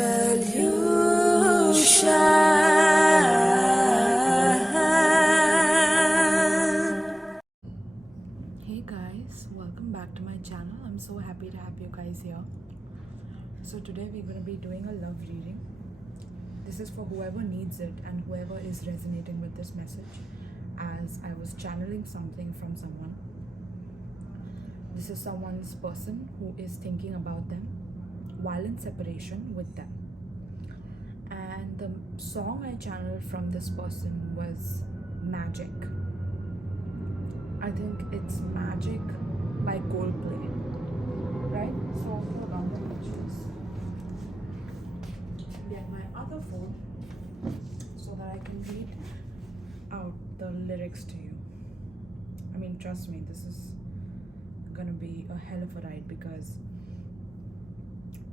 Hey guys, welcome back to my channel. I'm so happy to have you guys here. So today we're going to be doing a love reading. This is for whoever needs it and whoever is resonating with this message, as I was channeling something from someone. This is someone's person who is thinking about them while in separation with them. And the song I channeled from this person was Magic. I think it's Magic by Coldplay, right? So hold on, let me just get my other phone so that I can read out the lyrics to you. I mean, trust me, this is gonna be a hell of a ride, because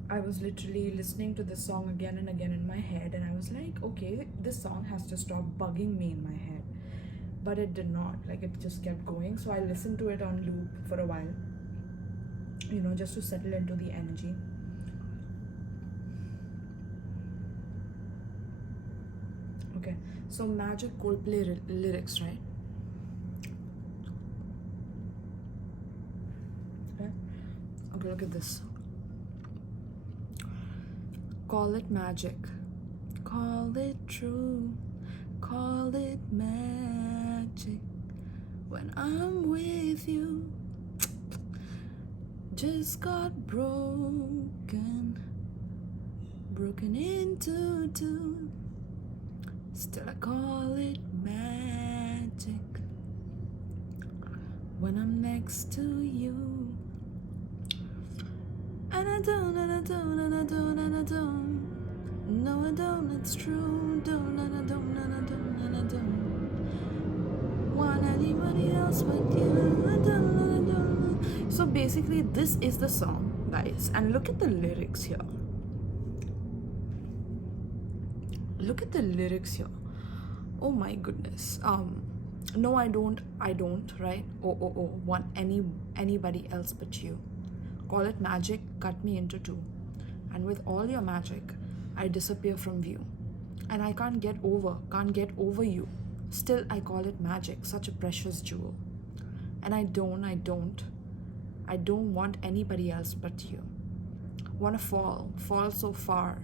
I was literally listening to this song again and again in my head, and I was like, okay, this song has to stop bugging me in my head. But it did not, like it just kept going. So I listened to it on loop for a while, you know, just to settle into the energy. Okay, so Magic, Coldplay lyrics, right? Okay, look at this. Call it magic, call it true, call it magic. When I'm with you, just got broken into two. Still I call it magic when I'm next to you. And I don't, and I don't, and I don't, and I don't. No, I don't, it's true. Don't, and I don't, and I don't, and I don't want anybody else but you. I don't, and I don't. So basically, this is the song, guys. And look at the lyrics here. Look at the lyrics here. Oh my goodness. No, I don't, right? Want anybody else but you. Call it magic, cut me into two. And with all your magic, I disappear from view. And I can't get over you. Still, I call it magic, such a precious jewel. And I don't want anybody else but you. Wanna fall so far.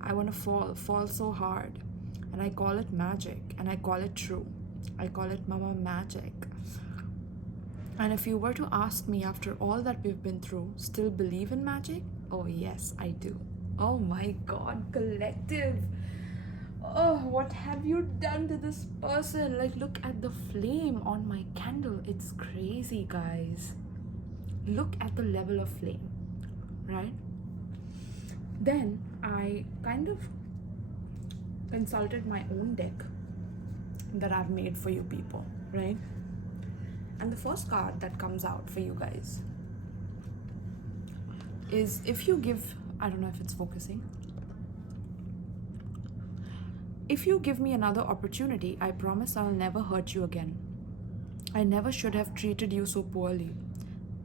I wanna fall so hard. And I call it magic, and I call it true. I call it mama magic. And if you were to ask me, after all that we've been through, still believe in magic? Oh yes, I do. Oh my God, collective. Oh, what have you done to this person? Like, look at the flame on my candle. It's crazy, guys. Look at the level of flame, right? Then I kind of consulted my own deck that I've made for you people, right? And the first card that comes out for you guys is, if you give, I don't know if it's focusing. If you give me another opportunity, I promise I'll never hurt you again. I never should have treated you so poorly.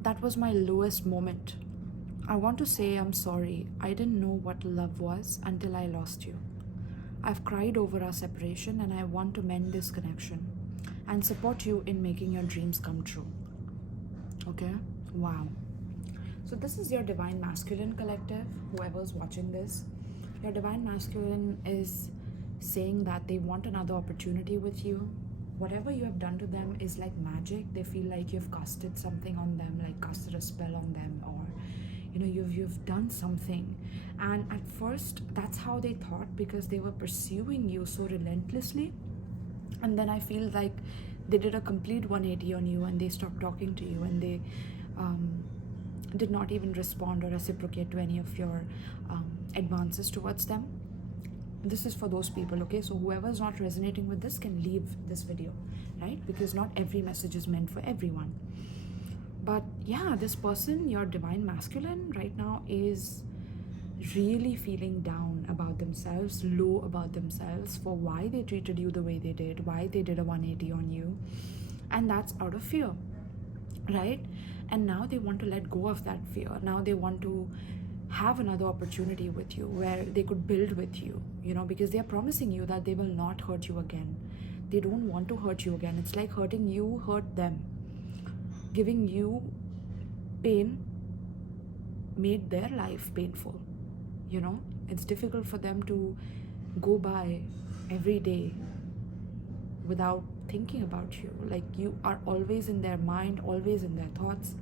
That was my lowest moment. I want to say I'm sorry. I didn't know what love was until I lost you. I've cried over our separation, and I want to mend this connection and support you in making your dreams come true. Okay? Wow. So this is your Divine Masculine collective, whoever's watching this. Your Divine Masculine is saying that they want another opportunity with you. Whatever you have done to them is like magic. They feel like you've casted something on them, like casted a spell on them, or you know, you've done something. And at first, that's how they thought, because they were pursuing you so relentlessly. And then I feel like they did a complete 180 on you, and they stopped talking to you, and they did not even respond or reciprocate to any of your advances towards them. This is for those people, okay? So whoever is not resonating with this can leave this video, right? Because not every message is meant for everyone. But yeah, this person, your Divine Masculine right now, is really feeling down about themselves, low about themselves for why they treated you the way they did, why they did a 180 on you. And that's out of fear, right? And now they want to let go of that fear. Now they want to have another opportunity with you where they could build with you, because they are promising you that they will not hurt you again. They don't want to hurt you again. It's like hurting you hurt them. Giving you pain made their life painful. It's difficult for them to go by every day without thinking about you. Like, you are always in their mind, always in their thoughts.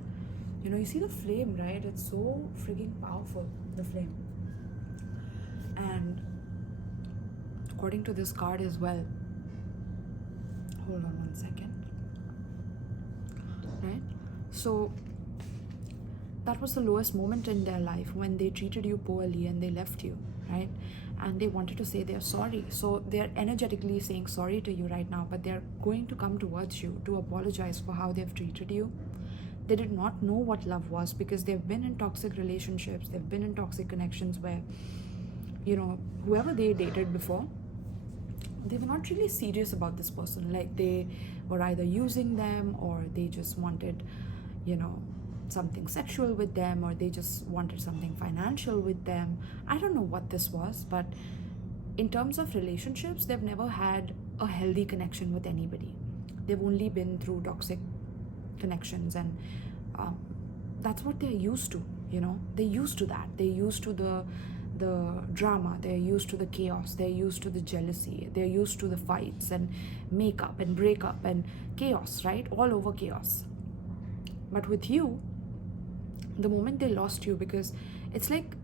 You see the flame, right? It's so freaking powerful, the flame. And according to this card as well, hold on one second, right? So that was the lowest moment in their life, when they treated you poorly and they left you, right? And they wanted to say they're sorry. So they're energetically saying sorry to you right now, but they're going to come towards you to apologize for how they've treated you. They did not know what love was, because they've been in toxic relationships, they've been in toxic connections where, whoever they dated before, they were not really serious about this person. Like, they were either using them, or they just wanted, something sexual with them, or they just wanted something financial with them. I don't know what this was, but in terms of relationships, they've never had a healthy connection with anybody. They've only been through toxic connections, and that's what they're used to. They're used to that. They're used to the drama, they're used to the chaos, they're used to the jealousy, they're used to the fights and makeup and breakup and chaos, right? All over chaos. But with you, the moment they lost you, because it's like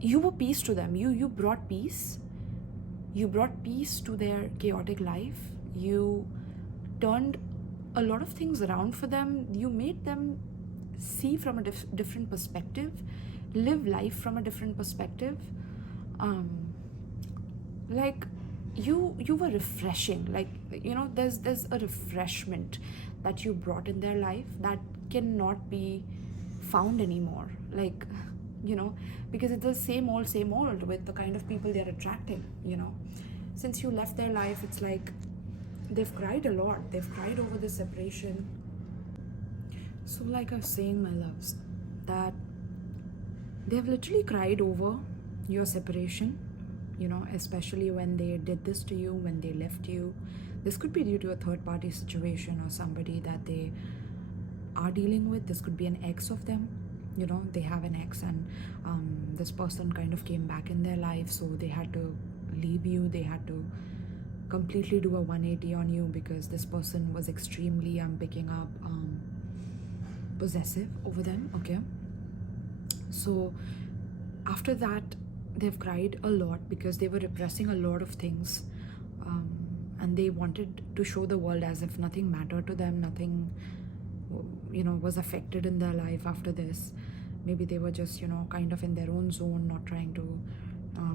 you were peace to them, you brought peace, to their chaotic life. You turned a lot of things around for them. You made them see from a different perspective, live life from a different perspective. Like, you were refreshing. Like, there's a refreshment that you brought in their life that cannot be found anymore. Like, because it's the same old with the kind of people they're attracting. Since you left their life, it's like they've cried a lot. They've cried over the separation. So, like I was saying, my loves, that they've literally cried over your separation, especially when they did this to you, when they left you. This could be due to a third-party situation, or somebody that they are dealing with. This could be an ex of them. They have an ex, and this person kind of came back in their life, so they had to leave you. They had to completely do a 180 on you, because this person was extremely, I'm picking up, possessive over them. Okay, so after that, they've cried a lot because they were repressing a lot of things, and they wanted to show the world as if nothing mattered to them, nothing was affected in their life after this. Maybe they were just kind of in their own zone, not trying to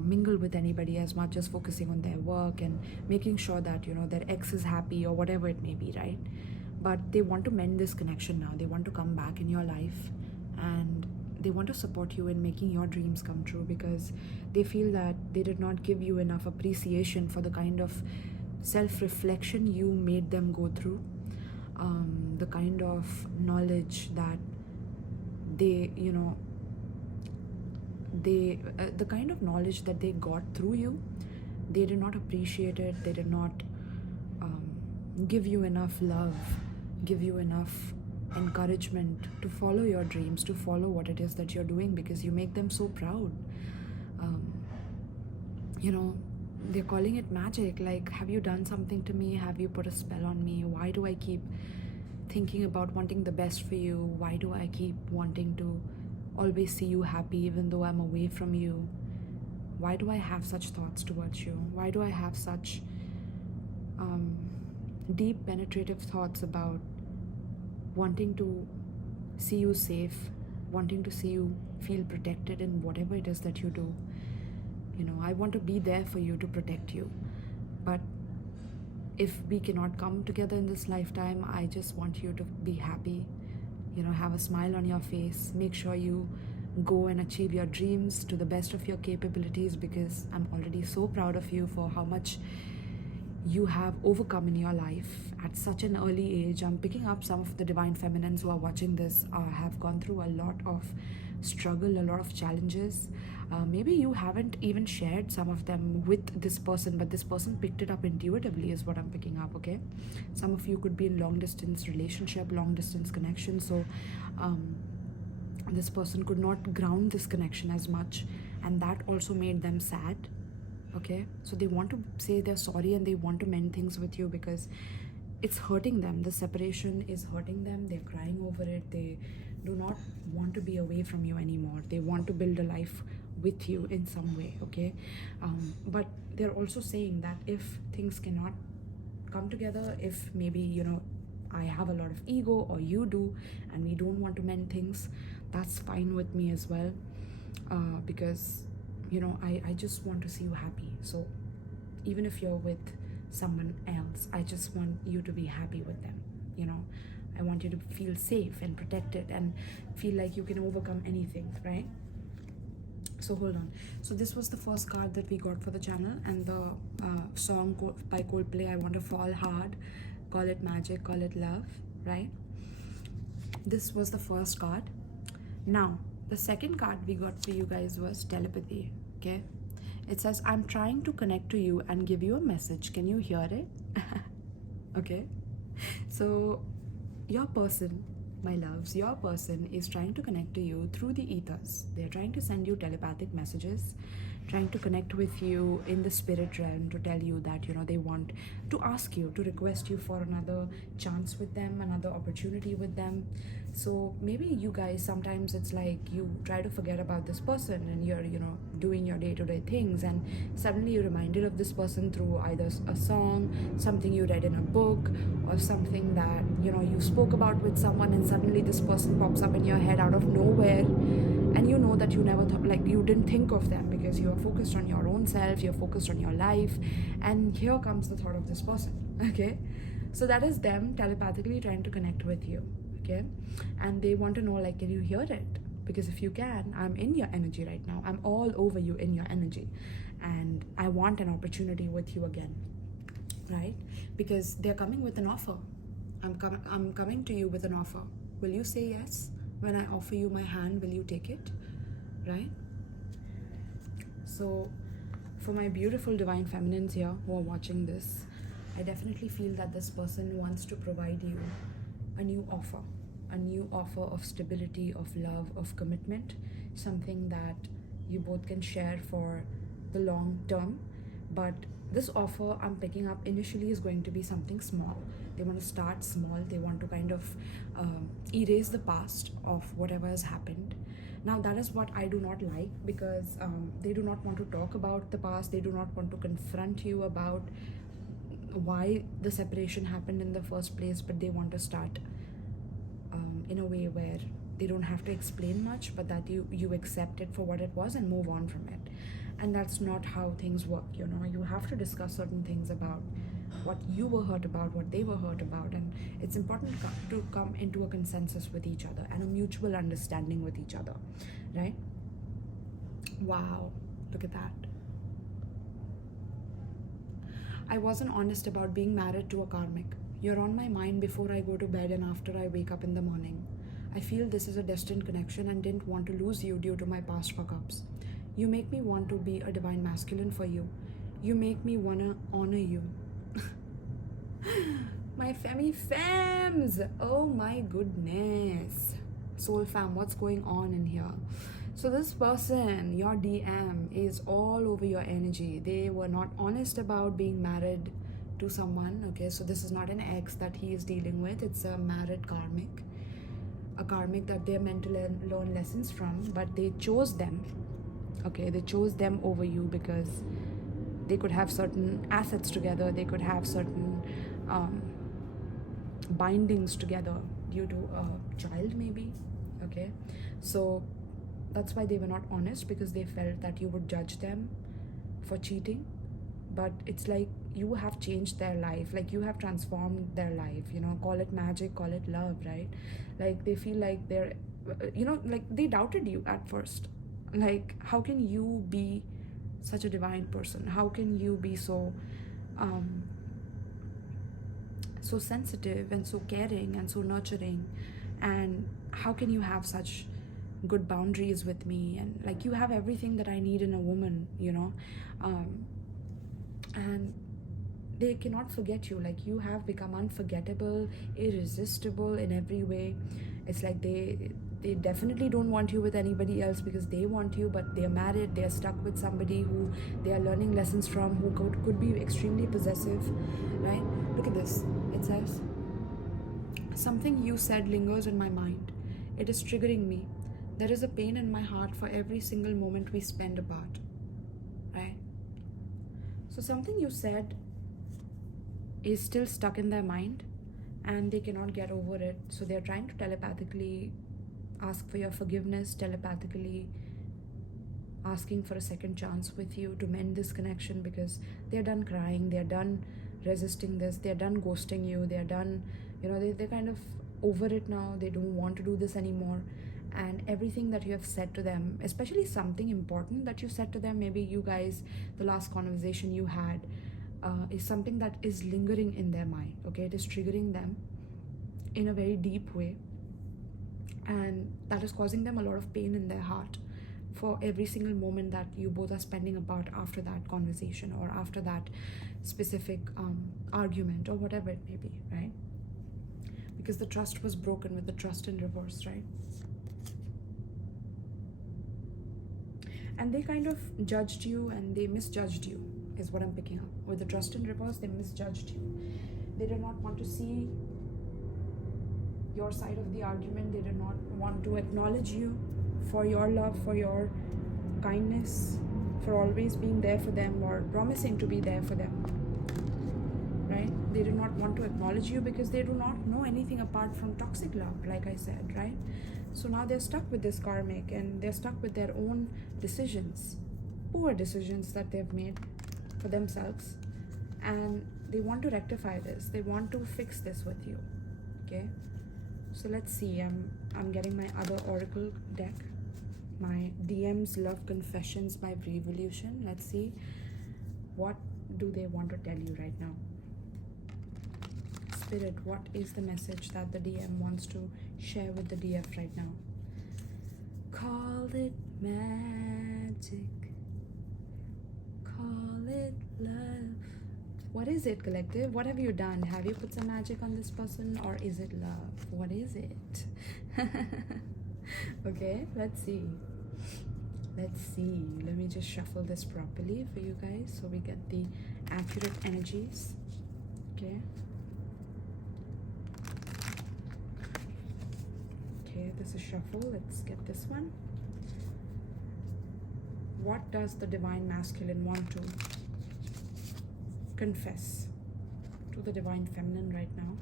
mingle with anybody as much, as focusing on their work and making sure that their ex is happy, or whatever it may be, right? But they want to mend this connection now. They want to come back in your life, and they want to support you in making your dreams come true, because they feel that they did not give you enough appreciation for the kind of self-reflection you made them go through, the kind of knowledge that they the kind of knowledge that they got through you. They did not appreciate it. They did not give you enough love, give you enough encouragement to follow your dreams, to follow what it is that you're doing, because you make them so proud. They're calling it magic. Like, have you done something to me? Have you put a spell on me? Why do I keep thinking about wanting the best for you? Why do I keep wanting to always see you happy even though I'm away from you? Why do I have such thoughts towards you? Why do I have such deep penetrative thoughts about wanting to see you safe, wanting to see you feel protected in whatever it is that you do? I want to be there for you, to protect you. But if we cannot come together in this lifetime, I just want you to be happy, have a smile on your face. Make sure you go and achieve your dreams to the best of your capabilities, because I'm already so proud of you for how much you have overcome in your life at such an early age. I'm picking up some of the divine feminines who are watching this have gone through a lot of struggle, a lot of challenges. Maybe you haven't even shared some of them with this person, but this person picked it up intuitively is what I'm picking up, okay? Some of you could be in long distance relationship, long distance connection, so this person could not ground this connection as much, and that also made them sad, okay? So they want to say they're sorry and they want to mend things with you because it's hurting them. The separation is hurting them. They're crying over it. They do not want to be away from you anymore. They want to build a life with you in some way, okay? But they're also saying that if things cannot come together, if maybe, you know, I have a lot of ego or you do and we don't want to mend things, that's fine with me as well, because, you know, I just want to see you happy. So even if you're with someone else, I just want you to be happy with them, you know? I want you to feel safe and protected and feel like you can overcome anything, right? So hold on. So this was the first card that we got for the channel, and the song by Coldplay, I Want to Fall Hard, Call It Magic, Call It Love, right? This was the first card. Now, the second card we got for you guys was telepathy, okay? It says, I'm trying to connect to you and give you a message. Can you hear it? Okay? So your person, my loves, your person is trying to connect to you through the ethers. They're trying to send you telepathic messages, trying to connect with you in the spirit realm to tell you that, you know, they want to ask you, to request you for another chance with them, another opportunity with them. So maybe you guys, sometimes it's like you try to forget about this person and you're, you know, doing your day-to-day things, and suddenly you're reminded of this person through either a song, something you read in a book, or something that, you know, you spoke about with someone, and suddenly this person pops up in your head out of nowhere, and you know that you never thought, like, you didn't think of them because you are focused on your own self, you're focused on your life, and here comes the thought of this person, okay? So that is them telepathically trying to connect with you, okay? And they want to know, like, can you hear it? Because if you can, I'm in your energy right now. I'm all over you in your energy, and I want an opportunity with you again, right? Because they're coming with an offer. I'm coming to you with an offer. Will you say yes? When I offer you my hand, will you take it? Right? So for my beautiful divine feminines here who are watching this, I definitely feel that this person wants to provide you a new offer of stability, of love, of commitment, something that you both can share for the long term. But this offer I'm picking up initially is going to be something small. They want to start small. They want to kind of erase the past of whatever has happened. Now that is what I do not like, because they do not want to talk about the past. They do not want to confront you about why the separation happened in the first place, but they want to start in a way where they don't have to explain much, but that you accept it for what it was and move on from it. And that's not how things work, you know. You have to discuss certain things about what you were hurt about, what they were hurt about, and it's important to come into a consensus with each other and a mutual understanding with each other, right? Wow, look at that. I wasn't honest about being married to a karmic. You're on my mind before I go to bed and after I wake up in the morning. I feel this is a destined connection and didn't want to lose you due to my past fuck-ups. You make me want to be a divine masculine for you. You make me want to honor you. My fems! Oh my goodness. Soul fam, what's going on in here? So this person, your DM, is all over your energy. They were not honest about being married to someone, okay? So this is not an ex that he is dealing with. It's a married karmic. A karmic that they're meant to learn lessons from, but they chose them. Okay, they chose them over you because they could have certain assets together. They could have certain bindings together due to a child maybe, okay? So that's why they were not honest, because they felt that you would judge them for cheating. But it's like you have changed their life, like you have transformed their life, you know. Call it magic, call it love, right? Like they feel like they're, you know, like they doubted you at first. Like, how can you be such a divine person? How can you be so so sensitive and so caring and so nurturing? And how can you have such good boundaries with me, and like you have everything that I need in a woman, and they cannot forget you. Like you have become unforgettable, irresistible in every way. It's like they definitely don't want you with anybody else because they want you, but they're married, they're stuck with somebody who they are learning lessons from, who could be extremely possessive, right? Look at this. It says, something you said lingers in my mind. It is triggering me. There is a pain in my heart for every single moment we spend apart, right? So something you said is still stuck in their mind and they cannot get over it. So they're trying to telepathically ask for your forgiveness, telepathically asking for a second chance with you to mend this connection, because they're done crying, they're done resisting this, they're done ghosting you, they're done, they're kind of over it now. They don't want to do this anymore. And everything that you have said to them, especially something important that you said to them, maybe you guys, the last conversation you had, is something that is lingering in their mind, okay? It is triggering them in a very deep way, and that is causing them a lot of pain in their heart for every single moment that you both are spending apart after that conversation or after that specific argument or whatever it may be, right? Because the trust was broken with the trust in reverse, right? And they kind of judged you and they misjudged you, is what I'm picking up. With the trust in reverse, they misjudged you. They did not want to see your side of the argument. They did not want to acknowledge you for your love, for your kindness, for always being there for them or promising to be there for them, right? They do not want to acknowledge you because they do not know anything apart from toxic love, like I said, right? So now they're stuck with this karmic and they're stuck with their own decisions, poor decisions that they've made for themselves, and they want to rectify this. They want to fix this with you, okay? So let's see. I'm getting my other oracle deck, my DM's Love Confessions by Revolution. Let's see, what do they want to tell you right now? Spirit, what is the message that the DM wants to share with the DF right now? Call it magic, call it love. What is it, collective? What have you done? Have you put some magic on this person, or is it love? What is it? Okay, let's see. Let's see. Let me just shuffle this properly for you guys so we get the accurate energies. Okay. Okay, this is shuffle. Let's get this one. What does the divine masculine want to confess to the divine feminine right now?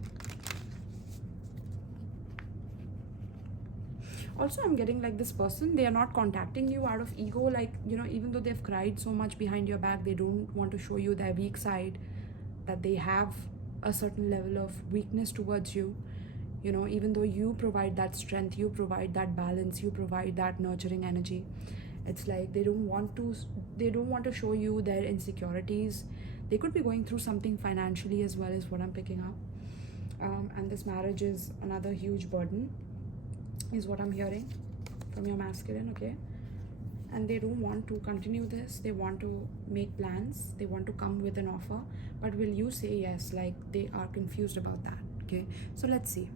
Also, I'm getting like this person, they are not contacting you out of ego, like, even though they've cried so much behind your back, they don't want to show you their weak side, that they have a certain level of weakness towards you. Even though you provide that strength, you provide that balance, you provide that nurturing energy, it's like they don't want to show you their insecurities. They could be going through something financially as well, is what I'm picking up. And this marriage is another huge burden, is what I'm hearing from your masculine, okay? And they don't want to continue this. They want to make plans. They want to come with an offer. But will you say yes? Like, they are confused about that, okay? So let's see.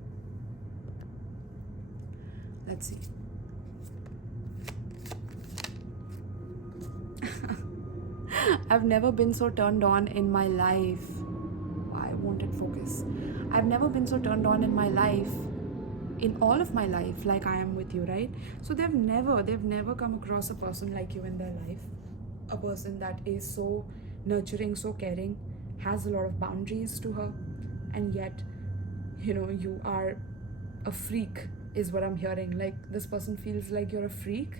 Let's see. I've never been so turned on in my life. Why won't it focus? I've never been so turned on in my life, in all of my life, like I am with you, right? So they've never come across a person like you in their life. A person that is so nurturing, so caring, has a lot of boundaries to her, and yet, you are a freak, is what I'm hearing. Like, this person feels like you're a freak,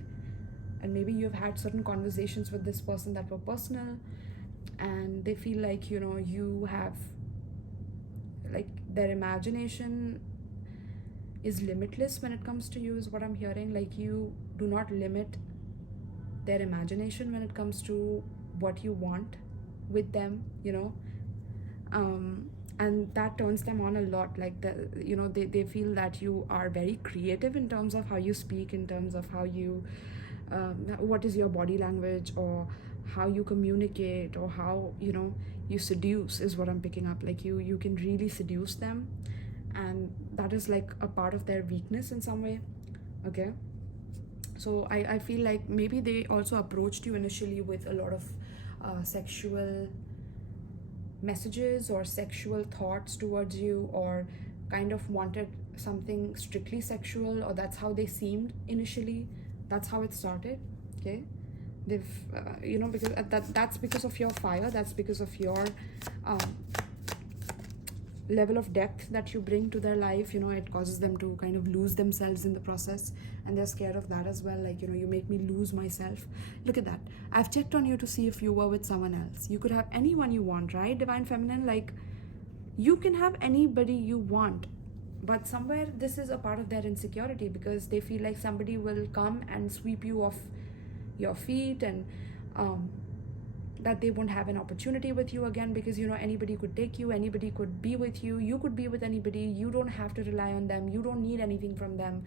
and maybe you've had certain conversations with this person that were personal, and they feel like, you have, like, their imagination is limitless when it comes to you, is what I'm hearing. Like, you do not limit their imagination when it comes to what you want with them, and that turns them on a lot. Like they feel that you are very creative in terms of how you speak, in terms of how you what is your body language, or how you communicate, or how you seduce is what I'm picking up. Like you can really seduce them, and that is like a part of their weakness in some way. Okay, so I feel like maybe they also approached you initially with a lot of sexual messages or sexual thoughts towards you, or kind of wanted something strictly sexual, or that's how they seemed initially. That's how it started. Okay, they've because that's because of your fire, that's because of your level of depth that you bring to their life. It causes them to kind of lose themselves in the process, and they're scared of that as well. Like, you make me lose myself. Look at that. I've checked on you to see if you were with someone else. You could have anyone you want, right, Divine Feminine? Like, you can have anybody you want, but somewhere this is a part of their insecurity, because they feel like somebody will come and sweep you off your feet, and that they won't have an opportunity with you again, because anybody could take you, anybody could be with you, you could be with anybody. You don't have to rely on them, you don't need anything from them.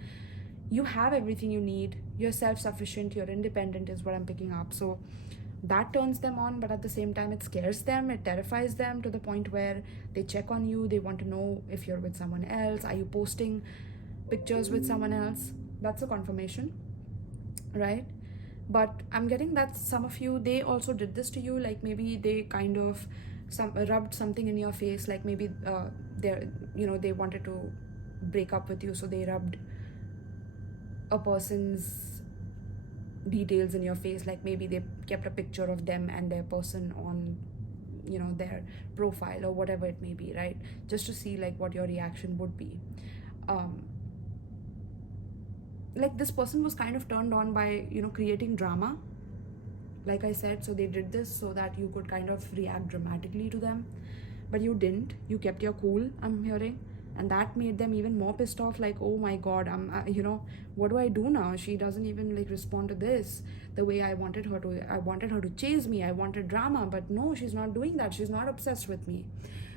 You have everything you need, you're self-sufficient, you're independent, is what I'm picking up. So that turns them on, but at the same time it scares them, it terrifies them, to the point where they check on you, they want to know if you're with someone else. Are you posting pictures with someone else? That's a confirmation, right? But I'm getting that some of you, they also did this to you. Like, maybe they kind of rubbed something in your face. Like, maybe they wanted to break up with you, so they rubbed a person's details in your face. Like, maybe they kept a picture of them and their person on their profile, or whatever it may be, right? Just to see like what your reaction would be. Like, this person was kind of turned on by creating drama, like I said. So they did this so that you could kind of react dramatically to them, but you didn't. You kept your cool, I'm hearing, and that made them even more pissed off. Like, oh my god, what do I do now? She doesn't even like respond to this the way I wanted her to. I wanted her to chase me, I wanted drama, but no, she's not doing that. She's not obsessed with me,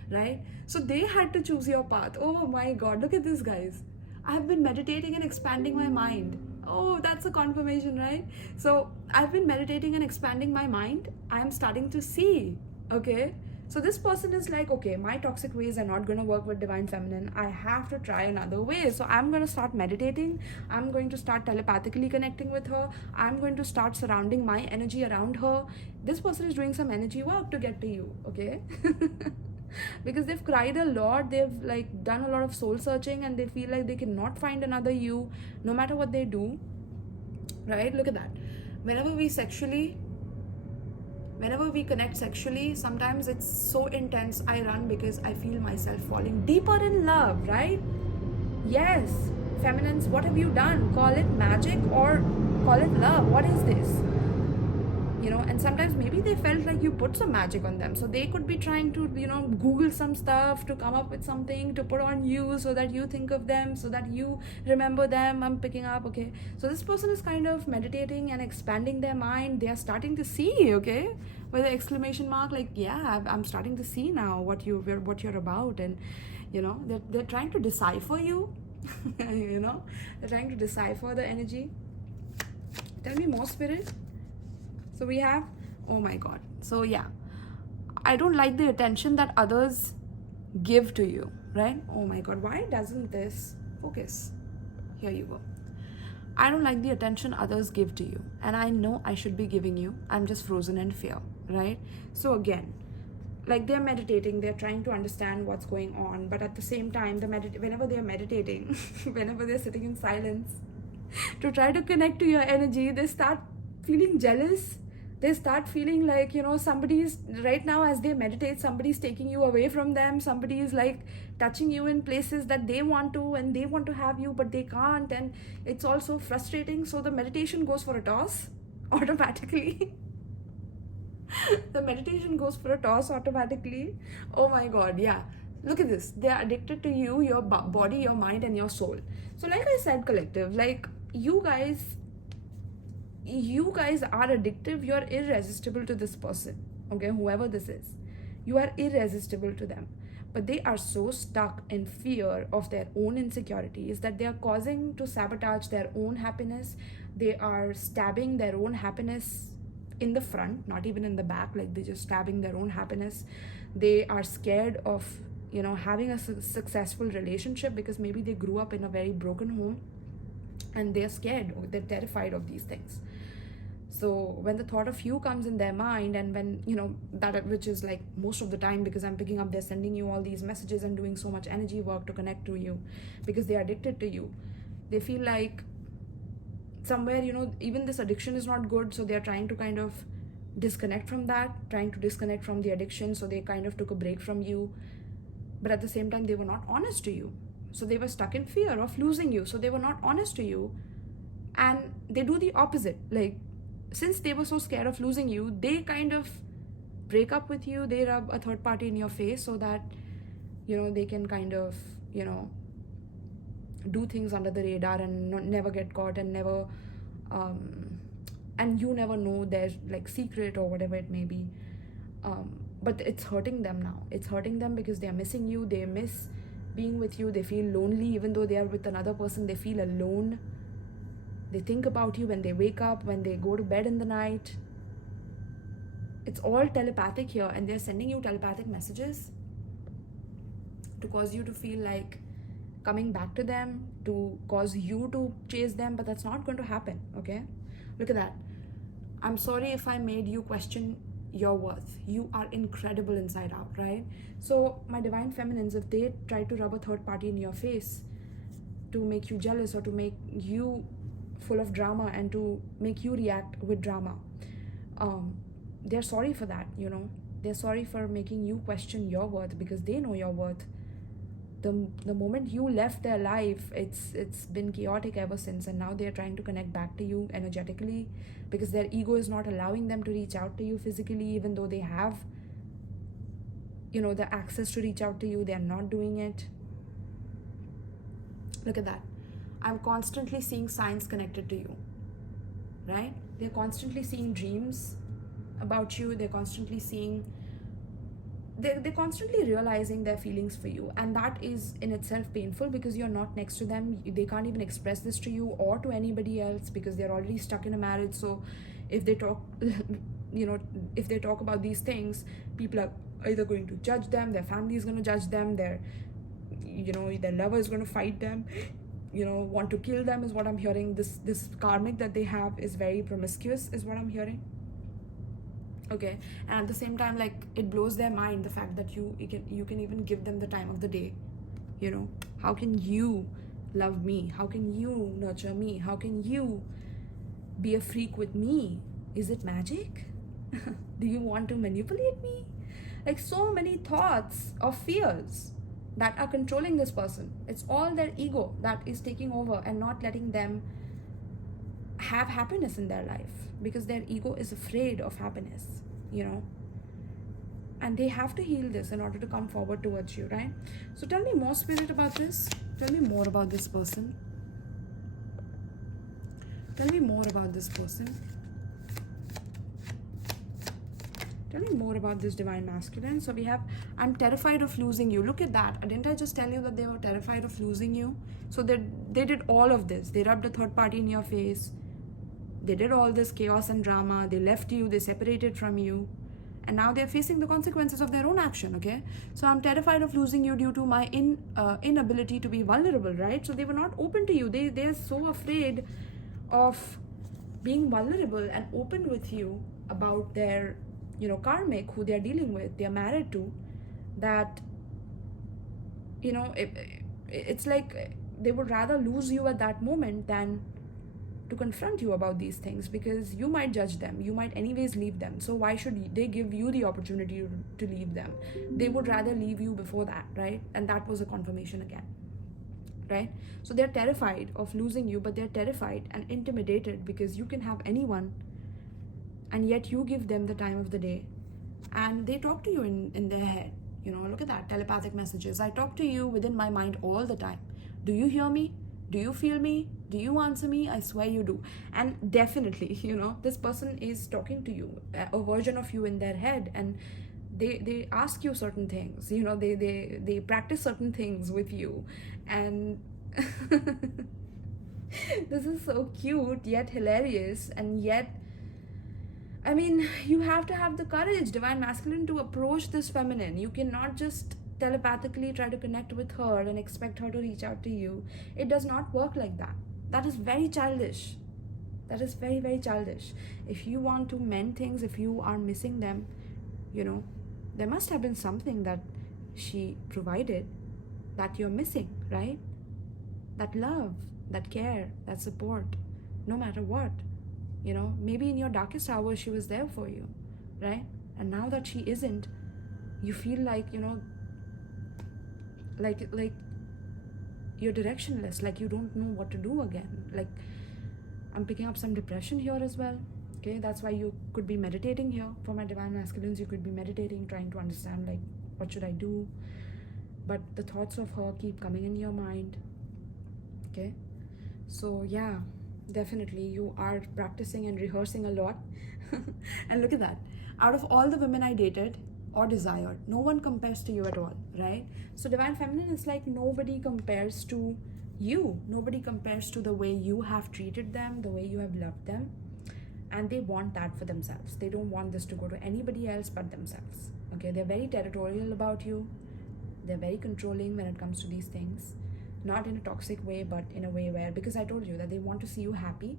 right? So they had to choose your path. Oh my god, look at this, guys. I've been meditating and expanding my mind. Oh, that's a confirmation, right? So I've been meditating and expanding my mind. I'm starting to see. Okay, so this person is like, okay, my toxic ways are not going to work with Divine Feminine. I have to try another way. So I'm going to start meditating. I'm going to start telepathically connecting with her. I'm going to start surrounding my energy around her. This person is doing some energy work to get to you. Okay. Because they've cried a lot, they've like done a lot of soul searching, and they feel like they cannot find another you no matter what they do, right? Look at that. Whenever we connect sexually, sometimes it's so intense, I run, because I feel myself falling deeper in love, right? Yes, feminines, what have you done? Call it magic or call it love. What is this? And sometimes maybe they felt like you put some magic on them, so they could be trying to Google some stuff to come up with something to put on you, so that you think of them, so that you remember them. I'm picking up. Okay, so this person is kind of meditating and expanding their mind. They are starting to see, okay, with an exclamation mark, like, yeah, I'm starting to see now what you're about. And they're trying to decipher you. They're trying to decipher the energy. Tell me more, Spirit. So we have, oh my god, so yeah, I don't like the attention that others give to you, right? Oh my god, why doesn't this focus? Here you go. I don't like the attention others give to you, and I know I should be giving you. I'm just frozen in fear, right? So again, like, they're meditating, they're trying to understand what's going on, but at the same time, whenever they're meditating, whenever they're sitting in silence to try to connect to your energy, they start feeling jealous. They start feeling like, somebody's right now, as they meditate, somebody's taking you away from them. Somebody's like touching you in places that they want to, and they want to have you, but they can't. And it's all so frustrating. So the meditation goes for a toss automatically. The meditation goes for a toss automatically. Oh my god, yeah. Look at this. They are addicted to you, your body, your mind, and your soul. So like I said, collective, like, you guys are addictive. You're irresistible to this person, okay? Whoever this is, you are irresistible to them. but they are so stuck in fear of their own insecurities that they are causing to sabotage their own happiness. They are stabbing their own happiness in the front, not even in the back, like they're just stabbing their own happiness. They are scared of, having a successful relationship because maybe they grew up in a very broken home, and they're scared, or they're terrified of these things. So when the thought of you comes in their mind, and when that, which is like most of the time, because I'm picking up, they're sending you all these messages and doing so much energy work to connect to you because they're addicted to you. They feel like somewhere, even this addiction is not good, so they're trying to kind of disconnect from that, trying to disconnect from the addiction, so they kind of took a break from you. But at the same time, they were not honest to you, so they were stuck in fear of losing you, so they were not honest to you. And they do the opposite. Like, since they were so scared of losing you, they kind of break up with you, they rub a third party in your face so that they can kind of do things under the radar and never get caught, and never and you never know their like secret or whatever it may be. But it's hurting them now. It's hurting them because they are missing you. They miss being with you. They feel lonely. Even though they are with another person, they feel alone. They think about you when they wake up, when they go to bed in the night. It's all telepathic here, and they're sending you telepathic messages to cause you to feel like coming back to them, to cause you to chase them, but that's not going to happen, okay? Look at that. I'm sorry if I made you question your worth. You are incredible inside out, right? So my divine feminines, if they try to rub a third party in your face to make you jealous, or to make you full of drama, and to make you react with drama, they're sorry for that. They're sorry for making you question your worth, because they know your worth. The moment you left their life, it's been chaotic ever since, and now they're trying to connect back to you energetically, because their ego is not allowing them to reach out to you physically, even though they have the access to reach out to you. They're not doing it. Look at that. I'm constantly seeing signs connected to you, right? They're constantly seeing dreams about you. They're constantly seeing, they're constantly realizing their feelings for you, and that is in itself painful, because you're not next to them. They can't even express this to you or to anybody else, because they're already stuck in a marriage. So if they talk if they talk about these things, people are either going to judge them, their family is going to judge them, their lover is going to fight them, want to kill them, is what I'm hearing. This karmic that they have is very promiscuous, is what I'm hearing. Okay, and at the same time, like, it blows their mind, the fact that you can even give them the time of the day. How can you love me? How can you nurture me? How can you be a freak with me? Is it magic? Do you want to manipulate me? Like, so many thoughts of fears that are controlling this person. It's all their ego that is taking over and not letting them have happiness in their life, because their ego is afraid of happiness, and they have to heal this in order to come forward towards you, right? So tell me more, Spirit, about this. Tell me more about this person. Tell me more about this person. Tell me more about this divine masculine. So we have, I'm terrified of losing you. Look at that. Didn't I just tell you that they were terrified of losing you? So they did all of this. They rubbed a third party in your face. They did all this chaos and drama. They left you. They separated from you. And now they're facing the consequences of their own action, okay? So I'm terrified of losing you due to my inability to be vulnerable, right? So they were not open to you. They're so afraid of being vulnerable and open with you about their karmic, who they're dealing with, they're married to, that it's like they would rather lose you at that moment than to confront you about these things, because you might judge them, you might anyways leave them. So why should they give you the opportunity to leave them? They would rather leave you before that, right? And that was a confirmation again, right? So they're terrified of losing you, but they're terrified and intimidated because you can have anyone, and yet you give them the time of the day, and they talk to you in their head. Look at that, telepathic messages. I talk to you within my mind all the time. Do you hear me? Do you feel me? Do you answer me? I swear you do. And definitely, this person is talking to you, a version of you in their head, and they ask you certain things, they practice certain things with you. And this is so cute yet hilarious, and yet, I mean, you have to have the courage, divine masculine, to approach this feminine. You cannot just telepathically try to connect with her and expect her to reach out to you. It does not work like that. That is very childish. That is very, very childish. If you want to mend things, if you are missing them, there must have been something that she provided that you're missing, right? That love, that care, that support, no matter what. Maybe in your darkest hours she was there for you, right? And now that she isn't, you feel like, like you're directionless, like you don't know what to do again. Like, I'm picking up some depression here as well. Okay, that's why you could be meditating here. For my divine masculines, you could be meditating, trying to understand, like, what should I do? But the thoughts of her keep coming in your mind. Okay, so yeah, definitely you are practicing and rehearsing a lot. And look at that. Out of all the women I dated or desired, no one compares to you at all, right? So divine feminine is like, nobody compares to you. Nobody compares to the way you have treated them, the way you have loved them. And they want that for themselves. They don't want this to go to anybody else but themselves. Okay, they're very territorial about you. They're very controlling when it comes to these things. Not in a toxic way, but in a way where, because I told you that they want to see you happy.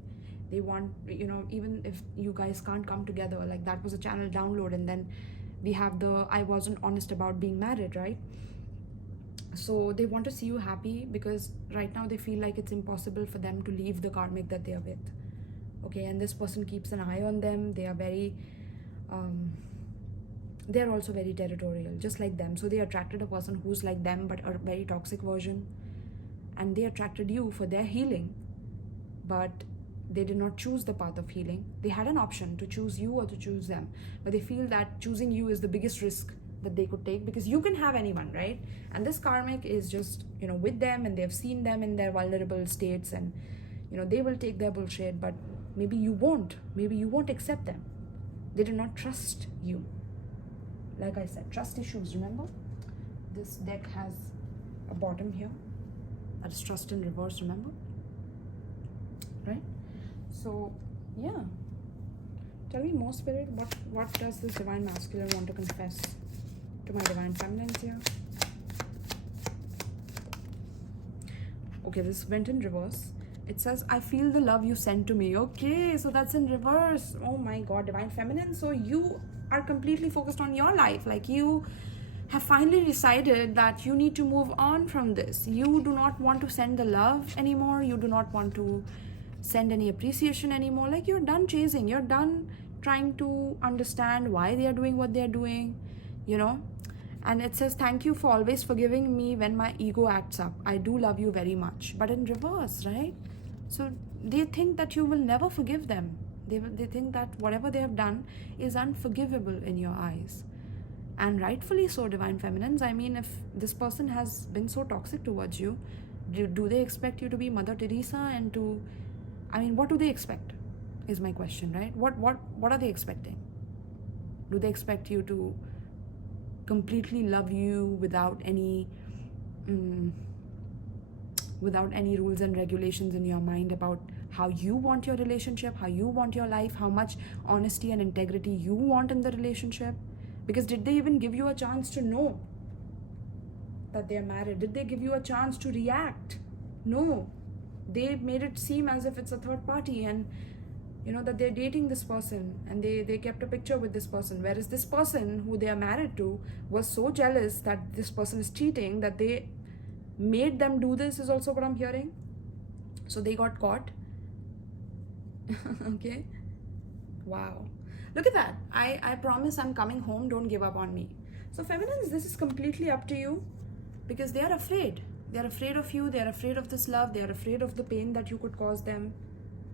They want, even if you guys can't come together, like that was a channel download, and then we have the I wasn't honest about being married, right? So they want to see you happy, because right now they feel like it's impossible for them to leave the karmic that they are with. Okay, and this person keeps an eye on them. They are very, they're also very territorial, just like them. So they attracted a person who's like them, but a very toxic version. And they attracted you for their healing, but they did not choose the path of healing. They had an option to choose you or to choose them, but they feel that choosing you is the biggest risk that they could take, because you can have anyone, right? And this karmic is just, with them, and they've seen them in their vulnerable states, and they will take their bullshit, but maybe you won't accept them. They do not trust you. Like I said, trust issues. Remember, this deck has a bottom here, that is trust in reverse, remember, right? So yeah, tell me more, spirit, what does this divine masculine want to confess to my divine feminines here? Okay, this went in reverse. It says, I feel the love you sent to me. Okay, so that's in reverse. Oh my god, divine feminine. So you are completely focused on your life. Like, you have finally decided that you need to move on from this. You do not want to send the love anymore. You do not want to send any appreciation anymore. Like, you're done chasing. You're done trying to understand why they are doing what they're doing, And it says, thank you for always forgiving me when my ego acts up. I do love you very much. But in reverse, right? So they think that you will never forgive them. They think that whatever they have done is unforgivable in your eyes. And rightfully so, divine feminines. I mean, if this person has been so toxic towards you, do they expect you to be Mother Teresa and to... I mean, what do they expect is my question, right? What are they expecting? Do they expect you to completely love you without any rules and regulations in your mind about how you want your relationship, how you want your life, how much honesty and integrity you want in the relationship? Because did they even give you a chance to know that they're married? Did they give you a chance to react? No. They made it seem as if it's a third party, and that they're dating this person, and they kept a picture with this person, whereas this person who they are married to was so jealous that this person is cheating that they made them do this, is also what I'm hearing. So they got caught. Okay, wow, look at that. I promise I'm coming home, don't give up on me. So feminines, this is completely up to you, because they are afraid. They're afraid of you. They're afraid of this love. They're afraid of the pain that you could cause them.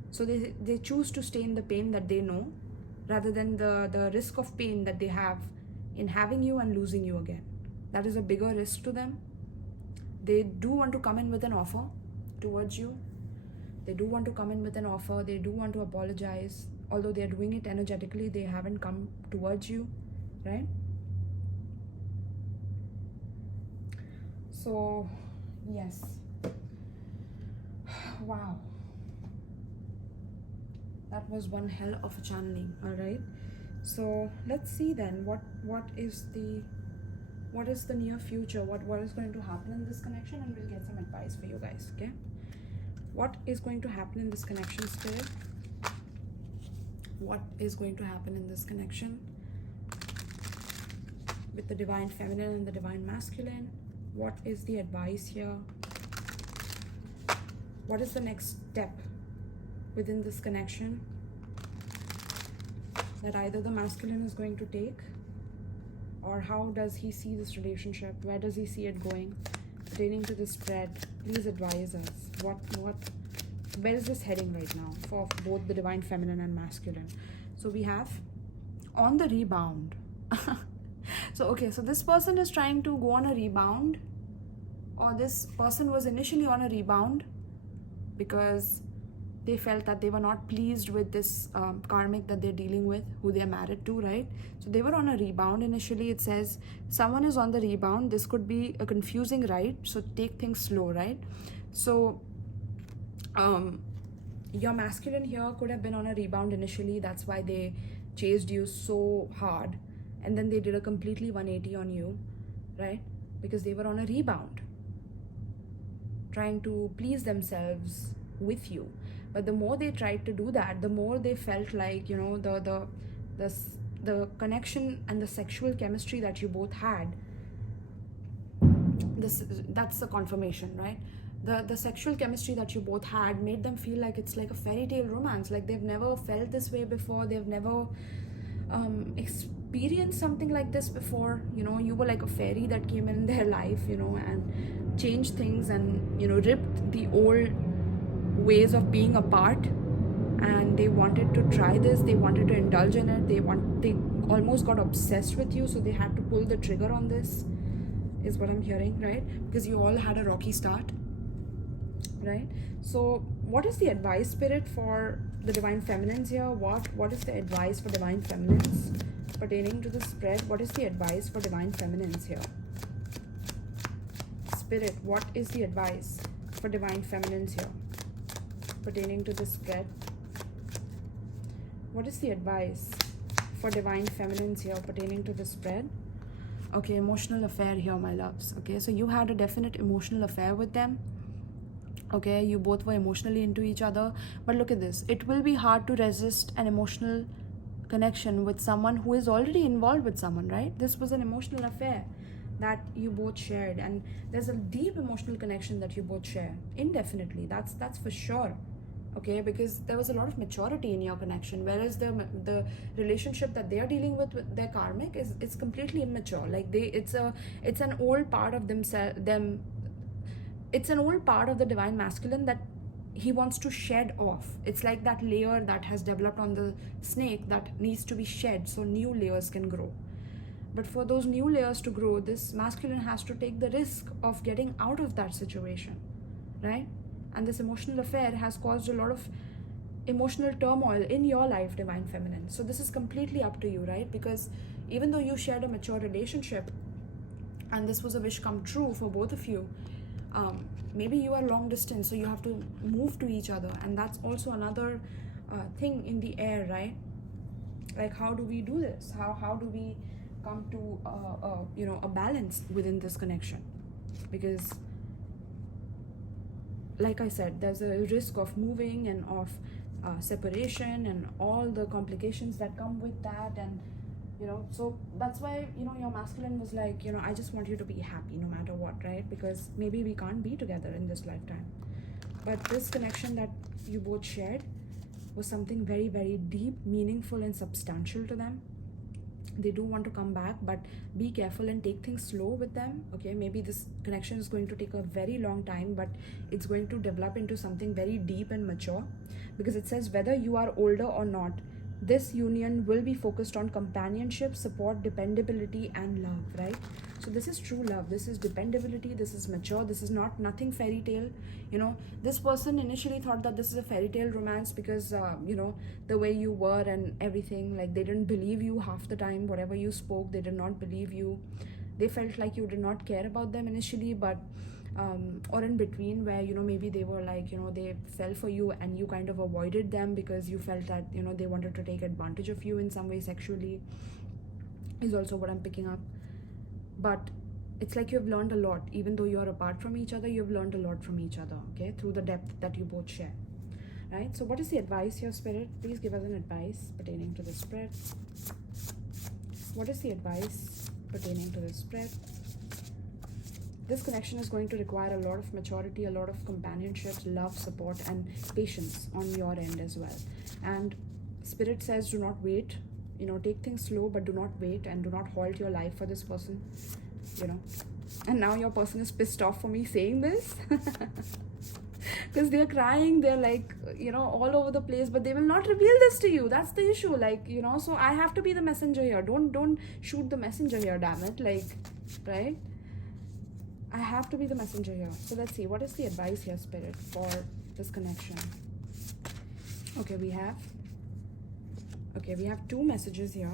So they choose to stay in the pain that they know, rather than the risk of pain that they have in having you and losing you again. That is a bigger risk to them. They do want to come in with an offer towards you. They do want to come in with an offer. They do want to apologize. Although they're doing it energetically, they haven't come towards you, right? So yes, wow, that was one hell of a channeling. All right, so let's see then what is the near future, what is going to happen in this connection, and we'll get some advice for you guys. Okay, what is going to happen in this connection, spirit? What is going to happen in this connection with the divine feminine and the divine masculine? What is the advice here? What is the next step within this connection that either the masculine is going to take, or how does he see this relationship? Where does he see it going pertaining to this spread? Please advise us. Where is this heading right now for both the divine feminine and masculine? So we have on the rebound. So okay, so this person is trying to go on a rebound, or this person was initially on a rebound because they felt that they were not pleased with this karmic that they're dealing with, who they're married to, right? So they were on a rebound initially. It says someone is on the rebound. This could be a confusing ride, so take things slow, right? So your masculine here could have been on a rebound initially. That's why they chased you so hard, and then they did a completely 180 on you, right? Because they were on a rebound, trying to please themselves with you. But the more they tried to do that, the more they felt like, you know, the connection and the sexual chemistry that you both had, that's the confirmation, right? The sexual chemistry that you both had made them feel like it's like a fairy tale romance, like they've never felt this way before, they've never experienced something like this before. You know, you were like a fairy that came in their life, you know, and changed things and, you know, ripped the old ways of being apart, and they wanted to try this, they wanted to indulge in it, they almost got obsessed with you, so they had to pull the trigger on this, is what I'm hearing, right? Because you all had a rocky start, right? So what is the advice, spirit, for the divine feminines here? What is the advice for divine feminines pertaining to the spread? What is the advice for divine feminines here? Spirit, what is the advice for divine feminines here pertaining to the spread? What is the advice for divine feminines here pertaining to the spread? Okay, emotional affair here, my loves. Okay, so you had a definite emotional affair with them. Okay, you both were emotionally into each other. But look at this. It will be hard to resist an emotional connection with someone who is already involved with someone, right? This was an emotional affair that you both shared, and there's a deep emotional connection that you both share indefinitely. That's for sure. Okay, because there was a lot of maturity in your connection, whereas the relationship that they are dealing with their karmic is completely immature. Like it's an old part of them. It's an old part of the divine masculine that he wants to shed off. It's like that layer that has developed on the snake that needs to be shed so new layers can grow. But for those new layers to grow, this masculine has to take the risk of getting out of that situation, right? And this emotional affair has caused a lot of emotional turmoil in your life, divine feminine. So this is completely up to you, right? Because even though you shared a mature relationship and this was a wish come true for both of you, maybe you are long distance, so you have to move to each other, and that's also another thing in the air, right? Like, how do we do this? How do we come to a balance within this connection? Because like I said, there's a risk of moving and of separation and all the complications that come with that, and so that's why your masculine was like, I just want you to be happy no matter what, right? Because maybe we can't be together in this lifetime, but this connection that you both shared was something very, very deep, meaningful, and substantial to them. They do want to come back, but be careful and take things slow with them. Okay, maybe this connection is going to take a very long time, but it's going to develop into something very deep and mature, because it says whether you are older or not, this union will be focused on companionship, support, dependability, and love, right? So this is true love, this is dependability, this is mature, this is nothing fairy tale. This person initially thought that this is a fairy tale romance because the way you were and everything, like they didn't believe you half the time. Whatever you spoke, they did not believe you. they felt like you did not care about them initially, but or in between, where maybe they were like, they fell for you and you kind of avoided them because you felt that they wanted to take advantage of you in some way sexually, is also what I'm picking up. But it's like you have learned a lot. Even though you are apart from each other, you have learned a lot from each other, okay, through the depth that you both share, right? So what is the advice here, Spirit? Please give us an advice pertaining to the spread. What is the advice pertaining to this spread? This connection is going to require a lot of maturity, a lot of companionship, love, support, and patience on your end as well. And Spirit says, do not wait. Take things slow, but do not wait, and do not halt your life for this person. And now your person is pissed off for me saying this. Because they're crying, they're like, all over the place, but they will not reveal this to you. That's the issue. Like, so I have to be the messenger here. Don't shoot the messenger here, damn it. Like, right? I have to be the messenger here. So let's see, what is the advice here, Spirit, for this connection? Okay, we have 2 messages here.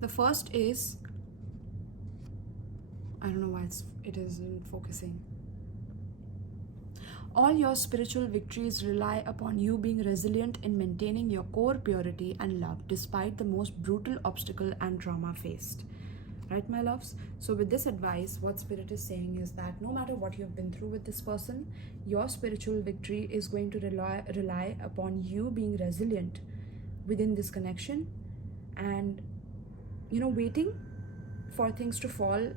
The first is, I don't know why it isn't focusing. All your spiritual victories rely upon you being resilient in maintaining your core purity and love despite the most brutal obstacle and trauma faced. Right, my loves? So with this advice, what Spirit is saying is that no matter what you've been through with this person, your spiritual victory is going to rely upon you being resilient within this connection, and waiting for things to fall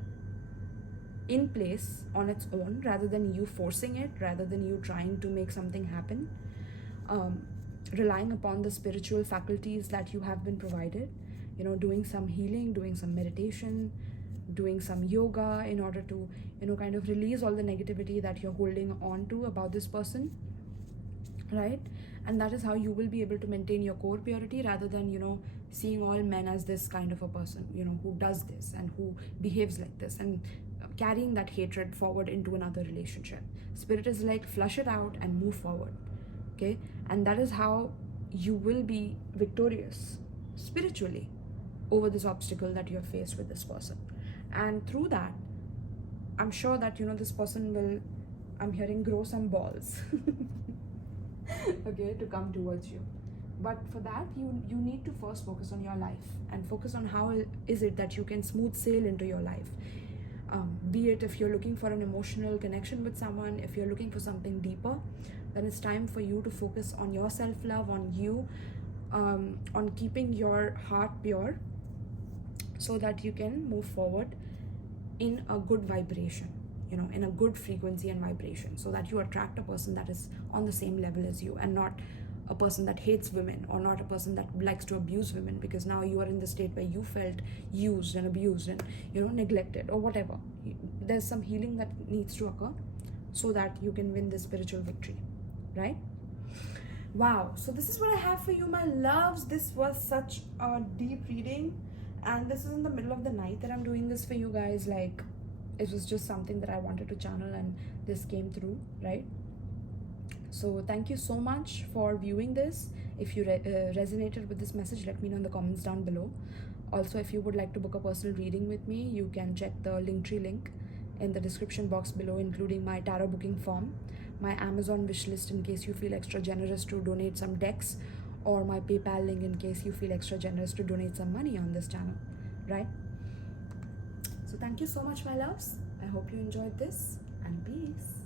in place on its own, rather than you forcing it, rather than you trying to make something happen. Relying upon the spiritual faculties that you have been provided, doing some healing, doing some meditation, doing some yoga in order to kind of release all the negativity that you're holding on to about this person, right? And that is how you will be able to maintain your core purity, rather than seeing all men as this kind of a person who does this and who behaves like this, and carrying that hatred forward into another relationship. Spirit is like, flush it out and move forward, okay? And that is how you will be victorious spiritually over this obstacle that you're faced with this person. And through that, I'm sure that this person will, I'm hearing, grow some balls okay, to come towards you. But for that, you need to first focus on your life, and focus on how is it that you can smooth sail into your life. Be it if you're looking for an emotional connection with someone, if you're looking for something deeper, then it's time for you to focus on your self-love, on you, on keeping your heart pure, so that you can move forward in a good vibration, in a good frequency and vibration, so that you attract a person that is on the same level as you, and not a person that hates women, or not a person that likes to abuse women, because now you are in the state where you felt used and abused and neglected or whatever. There's some healing that needs to occur so that you can win this spiritual victory, right? Wow, so this is what I have for you, my loves. This was such a deep reading, and this is in the middle of the night that I'm doing this for you guys. Like, it was just something that I wanted to channel, and this came through, right? So thank you so much for viewing this. If you resonated with this message, let me know in the comments down below. Also, if you would like to book a personal reading with me, you can check the Linktree link in the description box below, including my tarot booking form, my Amazon wish list in case you feel extra generous to donate some decks, or my PayPal link in case you feel extra generous to donate some money on this channel, right? So thank you so much, my loves. I hope you enjoyed this, and peace.